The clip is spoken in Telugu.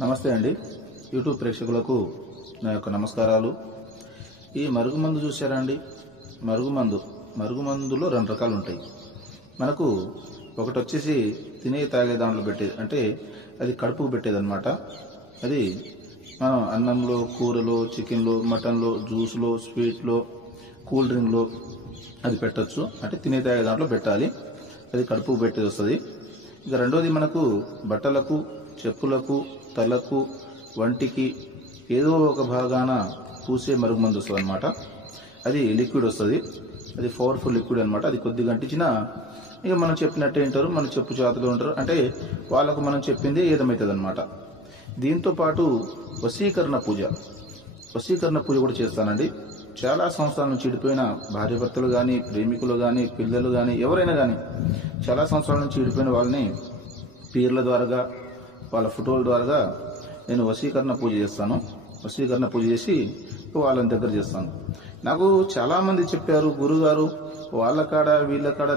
నమస్తే అండి. యూట్యూబ్ ప్రేక్షకులకు నా యొక్క నమస్కారాలు. ఈ మరుగుమందు చూసారా అండి? మరుగుమందులో రెండు రకాలు ఉంటాయి. మనకు ఒకటి వచ్చేసి తినే తాగే దాంట్లో పెట్టేది, అంటే అది కడుపుకు పెట్టేది అనమాట. అది మనం అన్నంలో, కూరలో, చికెన్లో, మటన్లో, జ్యూస్లో, స్వీట్లో, కూల్ డ్రింక్లో అది పెట్టచ్చు. అంటే తినే తాగే దాంట్లో పెట్టాలి, అది కడుపుకు పెట్టేది వస్తుంది. ఇక రెండోది మనకు బట్టలకు, చెప్పులకు, తలకు, వంటికి ఏదో ఒక భాగాన పూసే మరుగుమందు వస్తుంది అనమాట. అది లిక్విడ్ వస్తుంది, అది పవర్ఫుల్ లిక్విడ్ అనమాట. అది కొద్దిగా అంటించినా ఇక మనం చెప్పినట్టే వింటారు, మన చెప్పు చేతులు ఉంటారు, అంటే వాళ్ళకు మనం చెప్పింది ఏదమవుతుంది అనమాట. దీంతో పాటు వశీకరణ పూజ కూడా చేస్తానండి. చాలా సంవత్సరాల నుంచి చెడిపోయిన భార్యాభర్తలు కానీ, ప్రేమికులు కానీ, పిల్లలు కానీ, ఎవరైనా కానీ చాలా సంవత్సరాల నుంచి చెడిపోయిన వాళ్ళని పీర్ల ద్వారా, వాళ్ళ ఫోటోల ద్వారా నేను వశీకరణ పూజ చేస్తాను. వశీకరణ పూజ చేసి వాళ్ళని దగ్గర చేస్తాను. నాకు చాలా మంది చెప్పారు, గురుగారు వాళ్ళ కాడ వీళ్ళ కాడ